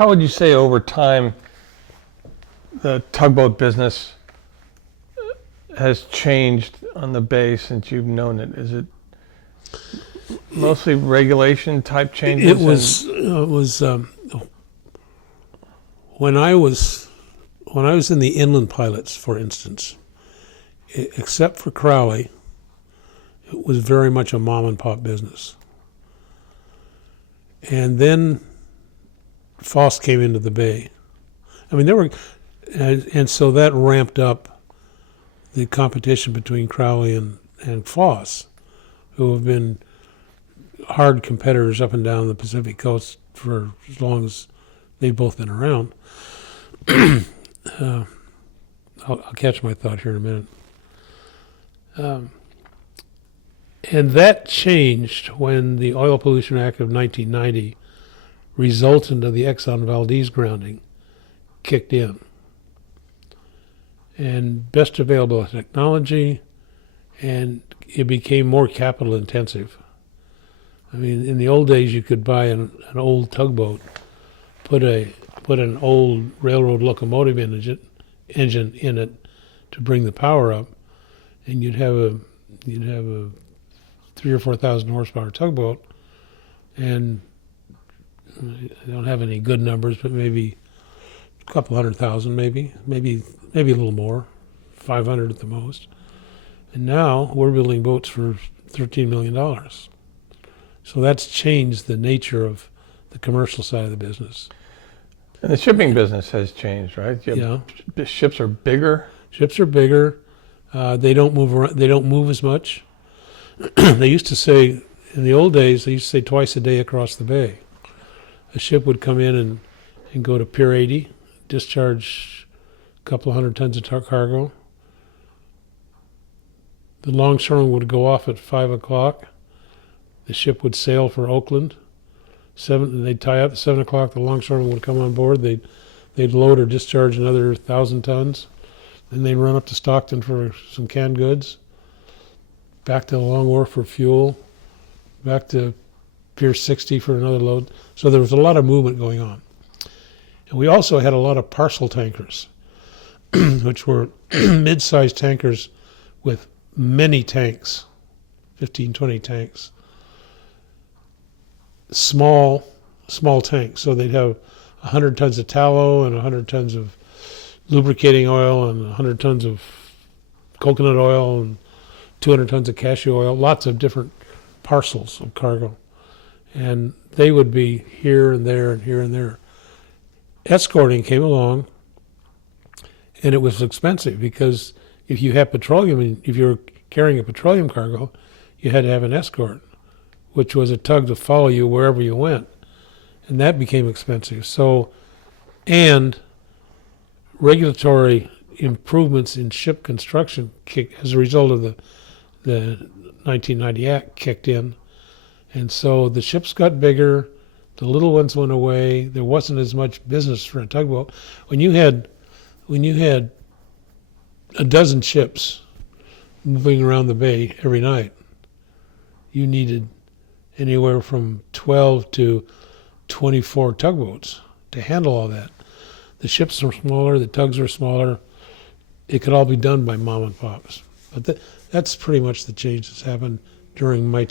how would you say over time the tugboat business has changed on the bay since you've known it? Is it mostly regulation type changes? When I was in the inland pilots, for instance, except for Crowley, it was very much a mom and pop business. And then Foss came into the bay. I mean, and so that ramped up the competition between Crowley and Foss, who have been hard competitors up and down the Pacific coast for as long as they've both been around. I'll catch my thought here in a minute. And that changed when the Oil Pollution Act of 1990, resultant of the Exxon Valdez grounding, kicked in. And best available technology, and it became more capital intensive. I mean, in the old days, you could buy an old tugboat, put an old railroad locomotive engine in it to bring the power up, and you'd have a 3,000 or 4,000 horsepower tugboat, and I don't have any good numbers, but maybe a couple 100,000, maybe a little more, 500 at the most. And now we're building boats for $13 million. So that's changed the nature of the commercial side of the business. And the shipping business has changed, right? Yeah. Ships are bigger. Ships are bigger. They don't move around. They don't move as much. They used to say, in the old days, they used to say twice a day across the bay. A ship would come in and go to Pier 80, discharge a couple of 100 tons of cargo. The longshoreman would go off at 5 o'clock. The ship would sail for Oakland. They'd tie up at 7 o'clock. The longshoreman would come on board. They'd load or discharge another 1,000 tons. Then they'd run up to Stockton for some canned goods. Back to the Long Wharf for fuel. Back to Pier 60 for another load. So there was a lot of movement going on. And we also had a lot of parcel tankers, which were mid-sized tankers with many tanks, 15, 20 tanks. Small tanks. So they'd have 100 tons of tallow and 100 tons of lubricating oil and 100 tons of coconut oil and 200 tons of cashew oil, lots of different parcels of cargo. And they would be here and there and here and there. Escorting came along, and it was expensive because if you had petroleum, if you were carrying a petroleum cargo, you had to have an escort, which was a tug to follow you wherever you went. And that became expensive. So, and regulatory improvements in ship construction as a result of the 1990 Act kicked in. And so the ships got bigger, the little ones went away, there wasn't as much business for a tugboat. When you had a dozen ships moving around the bay every night, you needed anywhere from 12 to 24 tugboats to handle all that. The ships were smaller, the tugs were smaller. It could all be done by mom and pops. But that's pretty much the change that's happened during my